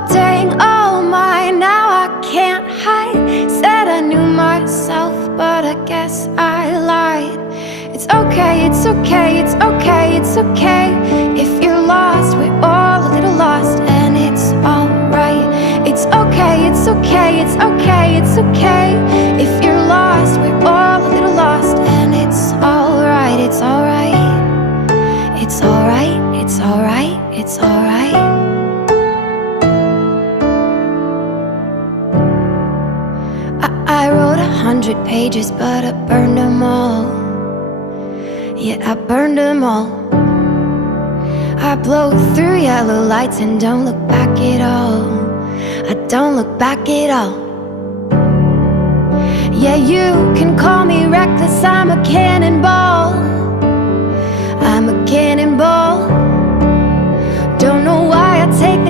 Oh dang, oh my, now I can't hide. Said I knew myself, but I guess I lied. It's okay, it's okay, it's okay, it's okay. If you're lost, we're all a little lost, and it's alright. It's okay, it's okay, it's okay, it's okay. If you're lost, we're all a little lost, and it's alright, it's alright. It's alright, it's alright, it's alright. I wrote 100 pages, but I burned them all. Yeah, I burned them all. I blow through yellow lights and don't look back at all. I don't look back at all. Yeah, you can call me reckless, I'm a cannonball. I'm a cannonball. Don't know why I take